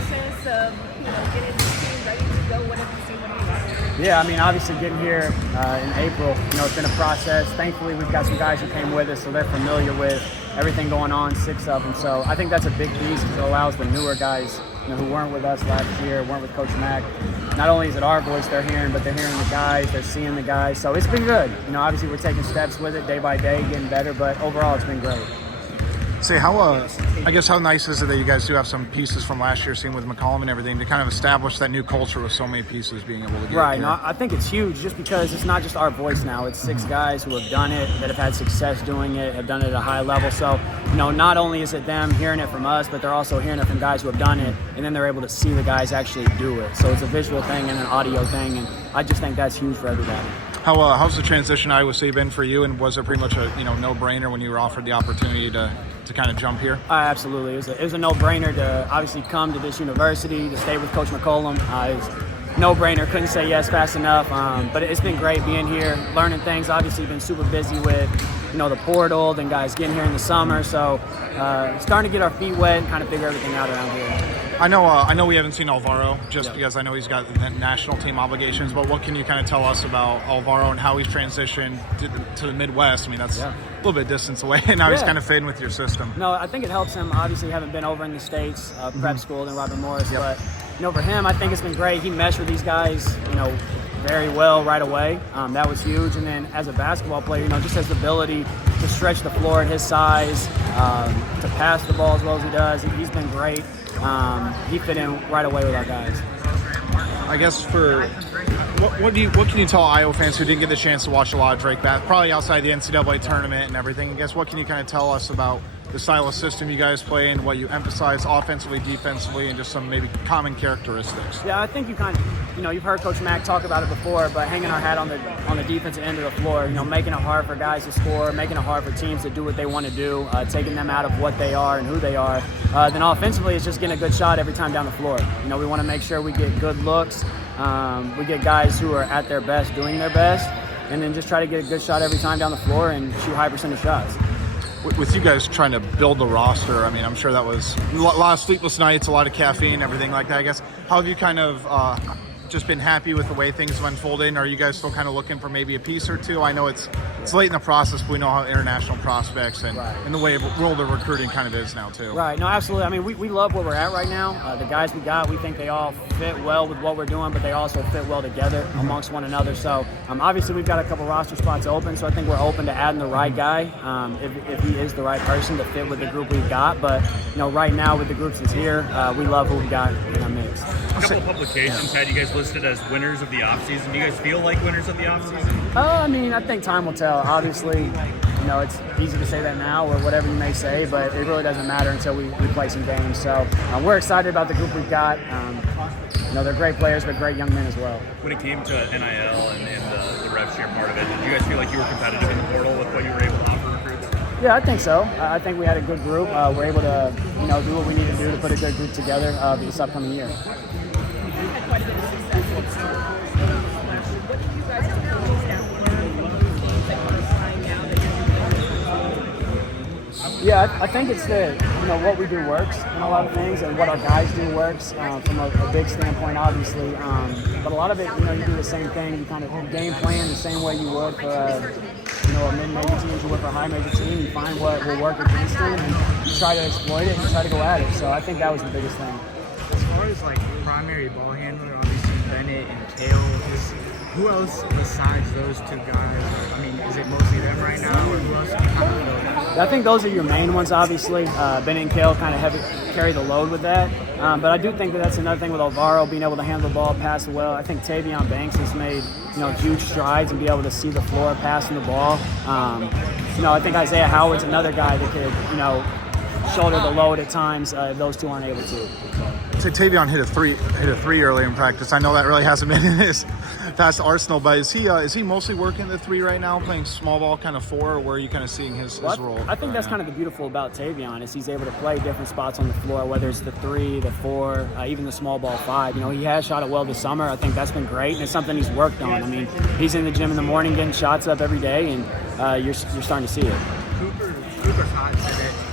process of getting the team ready to go? What have you seen when you Yeah, I mean, obviously getting here in April, it's been a process. Thankfully, we've got some guys who came with us, so they're familiar with everything going on, 6 of them. So I think that's a big piece because it allows the newer guys who weren't with us last year, weren't with Coach Mack. Not only is it our voice they're hearing, but they're hearing the guys, they're seeing the guys. So it's been good. Obviously we're taking steps with it day by day, getting better, but overall it's been great. Say, I guess how nice is it that you guys do have some pieces from last year, seen with McCollum and everything, to kind of establish that new culture with so many pieces being able to get Right. here? No, I think it's huge just because it's not just our voice now. It's 6 guys who have done it, that have had success doing it, have done it at a high level. So, not only is it them hearing it from us, but they're also hearing it from guys who have done it, and then they're able to see the guys actually do it. So it's a visual thing and an audio thing, and I just think that's huge for everybody. How's the transition Iowa State been for you, and was it pretty much a no-brainer when you were offered the opportunity to kind of jump here? Absolutely. It was a no-brainer to obviously come to this university, to stay with Coach McCollum. It was no-brainer. Couldn't say yes fast enough. But it's been great being here, learning things. Obviously been super busy with the portal and guys getting here in the summer. So starting to get our feet wet and kind of figure everything out around here. I know we haven't seen Alvaro because I know he's got the national team obligations, but what can you kind of tell us about Alvaro and how he's transitioned to the Midwest? I mean, that's a little bit of distance away, and now he's kind of fading with your system. No, I think it helps him. Obviously, haven't been over in the States, prep school than Robert Morris, but for him, I think it's been great. He meshed with these guys, very well right away. That was huge. And then as a basketball player, just has the ability to stretch the floor at his size, to pass the ball as well as he does. He's been great. He fit in right away with our guys. I guess what can you tell Iowa fans who didn't get the chance to watch a lot of Drake basketball, probably outside the NCAA tournament and everything? I guess what can you kind of tell us about the style of system you guys play and what you emphasize offensively, defensively, and just some maybe common characteristics? Yeah, I think you kind of, you've heard Coach Mack talk about it before, but hanging our hat on the defensive end of the floor, making it hard for guys to score, making it hard for teams to do what they want to do, taking them out of what they are and who they are. Then offensively, it's just getting a good shot every time down the floor. We want to make sure we get good looks. We get guys who are at their best, doing their best, and then just try to get a good shot every time down the floor and shoot high percentage shots. With you guys trying to build the roster, I mean, I'm sure that was a lot of sleepless nights, a lot of caffeine, everything like that. I guess, how have you kind of just been happy with the way things have unfolded? Are you guys still kind of looking for maybe a piece or two? I know it's late in the process, but we know how international prospects and the world of recruiting kind of is now too. Right. No, absolutely. I mean, we love where we're at right now. The guys we got, we think they all fit well with what we're doing, but they also fit well together amongst one another. So obviously we've got a couple roster spots open, so I think we're open to adding the right guy if he is the right person to fit with the group we've got. But right now with the groups that's here, we love who we got in our mix. A couple of publications had you guys listed as winners of the offseason. Do you guys feel like winners of the offseason? I mean, I think time will tell. Obviously, it's easy to say that now or whatever you may say, but it really doesn't matter until we play some games. So we're excited about the group we've got. They're great players, but great young men as well. When it came to NIL and the rev share part of it, did you guys feel like you were competitive in the portal with what you were able to offer recruits? Yeah, I think so. I think we had a good group. We're able to, do what we need to do to put a good group together for this upcoming year. had quite a bit of success with what do you guys do to Yeah, I think it's what we do works in a lot of things, and what our guys do works from a big standpoint, obviously. But a lot of it, you do the same thing. You kind of game plan the same way you would for a mid-major team, as you would for a high-major team. You find what will work against them, and you try to exploit it, and you try to go at it. So I think that was the biggest thing. As far as primary ball handler, obviously Bennett and Kale, who else besides those two guys? I mean, is it mostly them right now, or who else do you kind of know? I think those are your main ones, obviously. Bennett and Kale kind of carry the load with that. But I do think that's another thing with Alvaro, being able to handle the ball, pass it well. I think Tavion Banks has made huge strides and be able to see the floor passing the ball. I think Isaiah Howard's another guy that could shoulder the load at times if those two aren't able to. So Tavion hit a three early in practice. I know that really hasn't been in his past arsenal, but is he mostly working the three right now, playing small ball kind of four, or where are you kind of seeing his role? I think that's kind of the beautiful about Tavion is he's able to play different spots on the floor, whether it's the three, the four, even the small ball five. He has shot it well this summer. I think that's been great, and it's something he's worked on. I mean, he's in the gym in the morning getting shots up every day, and you're starting to see it. Cooper Hot said it.